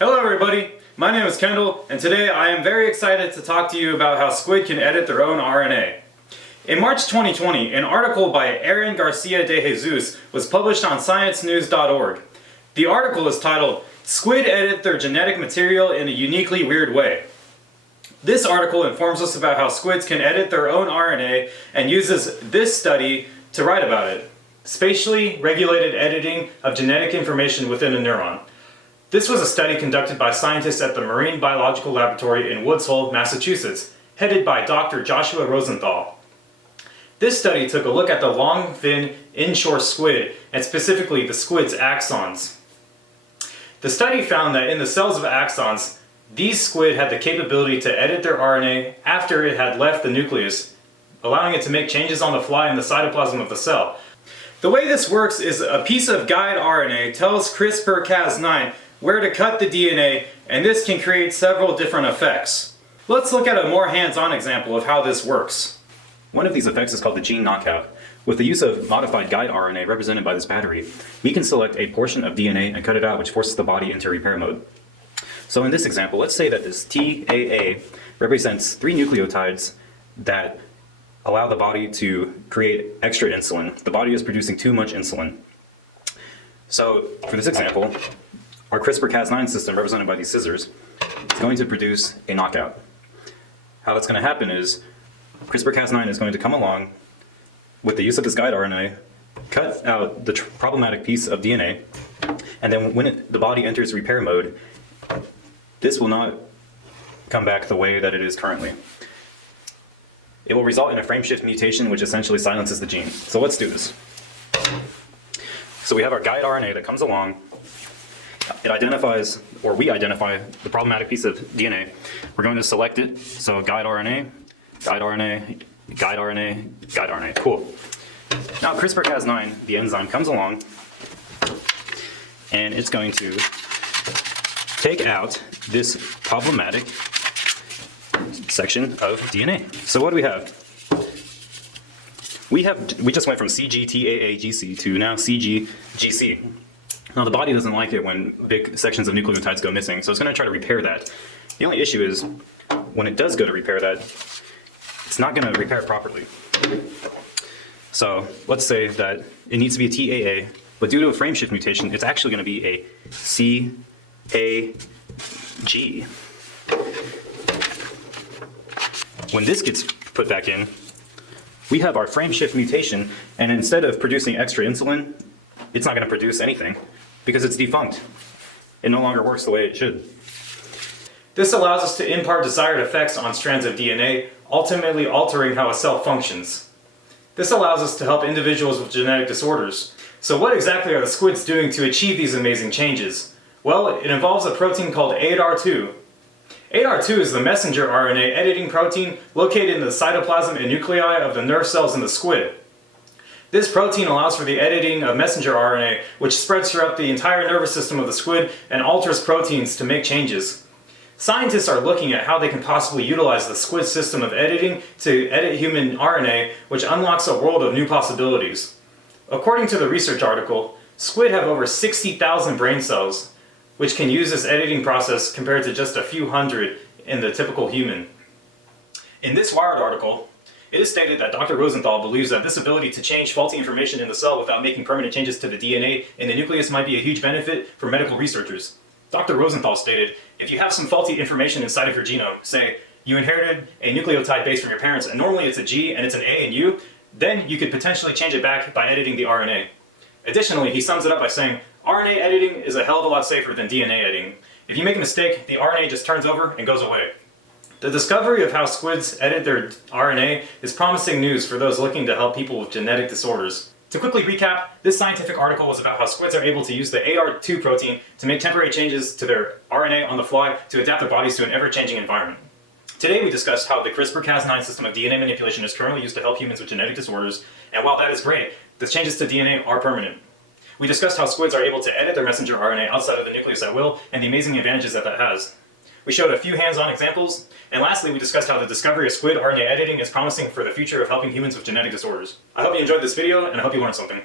Hello everybody, my name is Kendall, and today I am very excited to talk to you about how squid can edit their own RNA. In March 2020, an article by Aaron Garcia de Jesus was published on ScienceNews.org. The article is titled, "Squid Edit Their Genetic Material in a Uniquely Weird Way." This article informs us about how squids can edit their own RNA and uses this study to write about it. Spatially regulated editing of genetic information within a neuron. This was a study conducted by scientists at the Marine Biological Laboratory in Woods Hole, Massachusetts, headed by Dr. Joshua Rosenthal. This study took a look at the long, thin, inshore squid, and specifically the squid's axons. The study found that in the cells of axons, these squid had the capability to edit their RNA after it had left the nucleus, allowing it to make changes on the fly in the cytoplasm of the cell. The way this works is a piece of guide RNA tells CRISPR-Cas9 where to cut the DNA, and this can create several different effects. Let's look at a more hands-on example of how this works. One of these effects is called the gene knockout. With the use of modified guide RNA represented by this battery, we can select a portion of DNA and cut it out, which forces the body into repair mode. So in this example, let's say that this TAA represents 3 nucleotides that allow the body to create extra insulin. The body is producing too much insulin. So for this example, our CRISPR-Cas9 system, represented by these scissors, is going to produce a knockout. How that's going to happen is CRISPR-Cas9 is going to come along with the use of this guide RNA, cut out the problematic piece of DNA, and then when the body enters repair mode, this will not come back the way that it is currently. It will result in a frame shift mutation, which essentially silences the gene. So let's do this. So we have our guide RNA that comes along. It identifies, or we identify, the problematic piece of DNA. We're going to select it. So guide RNA, guide RNA, guide RNA, guide RNA. Cool. Now CRISPR-Cas9, the enzyme, comes along, and it's going to take out this problematic section of DNA. So what do we have? We just went from CGTAAGC to now CGGC. Now the body doesn't like it when big sections of nucleotides go missing, so it's going to try to repair that. The only issue is, when it does go to repair that, it's not going to repair it properly. So let's say that it needs to be a TAA, but due to a frame shift mutation, it's actually going to be a CAG. When this gets put back in, we have our frame shift mutation, and instead of producing extra insulin, it's not going to produce anything because it's defunct. It no longer works the way it should. This allows us to impart desired effects on strands of DNA, ultimately altering how a cell functions. This allows us to help individuals with genetic disorders. So what exactly are the squids doing to achieve these amazing changes? Well, it involves a protein called ADAR2. ADAR2 is the messenger RNA editing protein located in the cytoplasm and nuclei of the nerve cells in the squid. This protein allows for the editing of messenger RNA, which spreads throughout the entire nervous system of the squid and alters proteins to make changes. Scientists are looking at how they can possibly utilize the squid system of editing to edit human RNA, which unlocks a world of new possibilities. According to the research article, squid have over 60,000 brain cells, which can use this editing process compared to just a few hundred in the typical human. In this Wired article, it is stated that Dr. Rosenthal believes that this ability to change faulty information in the cell without making permanent changes to the DNA in the nucleus might be a huge benefit for medical researchers. Dr. Rosenthal stated, if you have some faulty information inside of your genome, say you inherited a nucleotide base from your parents and normally it's a G and it's an A in you, then you could potentially change it back by editing the RNA. Additionally, he sums it up by saying, RNA editing is a hell of a lot safer than DNA editing. If you make a mistake, the RNA just turns over and goes away. The discovery of how squids edit their RNA is promising news for those looking to help people with genetic disorders. To quickly recap, this scientific article was about how squids are able to use the ADAR2 protein to make temporary changes to their RNA on the fly to adapt their bodies to an ever-changing environment. Today we discussed how the CRISPR-Cas9 system of DNA manipulation is currently used to help humans with genetic disorders, and while that is great, the changes to DNA are permanent. We discussed how squids are able to edit their messenger RNA outside of the nucleus at will, and the amazing advantages that has. We showed a few hands-on examples, and lastly we discussed how the discovery of squid RNA editing is promising for the future of helping humans with genetic disorders. I hope you enjoyed this video, and I hope you learned something.